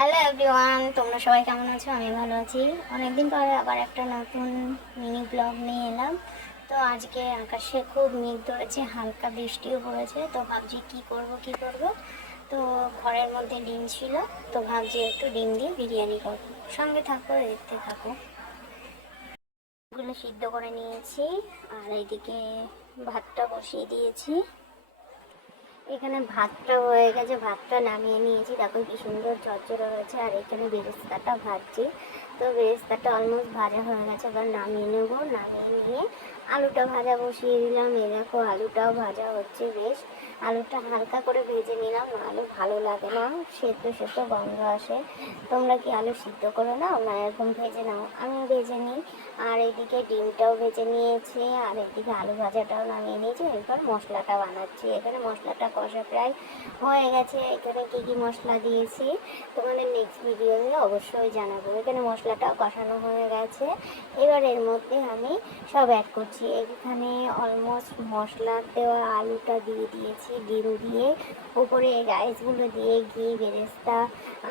Hello everyone, তোমরা সবাই কেমন আছো? আমি ভালো আছি। অনেকদিন পরে আবার একটা নতুন মিনি ব্লগ নিয়ে এলাম। তো আজকে আকাশে খুব মেঘ ধরেছে, হালকা বৃষ্টিও পড়েছে। তো ভাবছি কি করব। তো ঘরের মধ্যে ডিম ছিল, তো ভাবছি একটু ডিম দিয়ে বিরিয়ানি করবো। সঙ্গে থাকো, দেখতে থাকো। এগুলো সিদ্ধ করে নিয়েছি, আর এইদিকে ভাতটা বসিয়ে দিয়েছি। এখানে ভাতটা হয়ে গেছে, ভাতটা নামিয়ে নিয়েছি। দেখো কি সুন্দর চচ্চড়া হয়েছে। আর এখানে বেরেস্তাটা ভাজছি। তো বেরেস্তাটা অলমোস্ট ভাজা হয়ে গেছে, এবার নামিয়ে নেবো। নামিয়ে নিয়ে আলুটা ভাজা বসিয়ে দিলাম। এই দেখো আলুটাও ভাজা হচ্ছে বেশ। আলুটা হালকা করে ভেজে নিলাম, আলু ভালো লাগে না, সেদ্ধ সেদ্ধ গন্ধ আসে। তোমরা কি আলু সিদ্ধ করে নাও না এরকম ভেজে নাও? আমি ভেজে নিই। আর এদিকে ডিমটাও ভেজে নিয়েছি, আর এদিকে আলু ভাজাটাও নামিয়ে নিয়েছি। এরপর মশলাটা বানাচ্ছি। এখানে মশলাটা কষা প্রায় হয়ে গেছে। এখানে কী কী মশলা দিয়েছি তোমাদের নেক্সট ভিডিওতে অবশ্যই জানাবো। এখানে মশলাটাও কষানো হয়ে গেছে। এবার এর মধ্যে আমি সব অ্যাড করছি। এখানে অলমোস্ট মশলা দেওয়া আলুটা দিয়ে দিয়েছি, ডিম দিয়ে, উপরে রাইসগুলো দিয়ে, ঘি, বেরেস্তা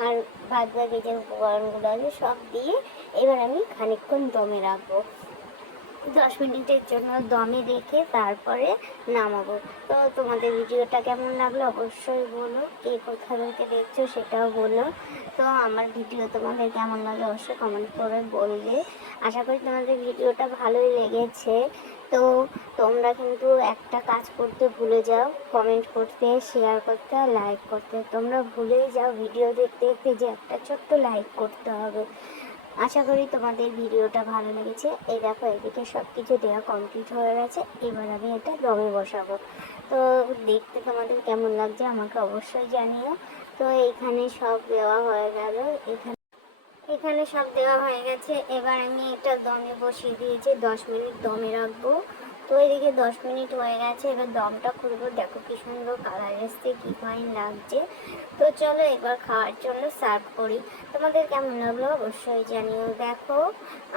আর বাদ বাকি যে উপকরণগুলো আছে সব দিয়ে এবার আমি খানিকক্ষণ দমে রাখবো। 10 মিনিটের জন্য দমে রেখে তারপরে নামাবো। তো তোমাদের ভিডিওটা কেমন লাগলো অবশ্যই বলো। কে কোথা থেকে দেখছো সেটাও বলো। তো আমার ভিডিও তোমাদের কেমন লাগে অবশ্যই কমেন্ট করে বলবে। আশা করি তোমাদের ভিডিওটা ভালোই লেগেছে। তো তোমরা কিন্তু একটা কাজ করতে ভুলে যাও, কমেন্ট করতে, শেয়ার করতে আর লাইক করতে। তোমরা ভুলেই যাও ভিডিও দেখতে দেখতে যে একটা ছোট্ট লাইক করতে হবে। আশা করি তোমাদের ভিডিওটা ভালো লেগেছে। এই দেখো এদিকে সব কিছু দেওয়া কমপ্লিট হয়ে গেছে। এবার আমি এটা দমে বসাবো। তো দেখতে তোমাদের কেমন লাগছে আমাকে অবশ্যই জানিও। তো এইখানে সব দেওয়া হয়ে গেল। এখানে সব দেওয়া হয়ে গেছে। এবার আমি এটা দমে বসিয়ে দিয়েছি, 10 মিনিট দমে রাখবো। তো এদিকে 10 মিনিট হয়ে গেছে, এবার দমটা খুলবো। দেখো কি সুন্দর কালার এসছে, কি ফাইন লাগছে। তো চলো এবার খাওয়ার জন্য সার্ভ করি। তোমাদের কেমন লাগলো অবশ্যই জানিও। দেখো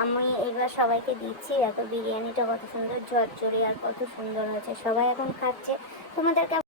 আমি এবার সবাইকে দিচ্ছি। দেখো বিরিয়ানিটা কত সুন্দর ঝরঝরে আর কত সুন্দর হয়েছে, সবাই এখন খাচ্ছে। তোমাদের কেমন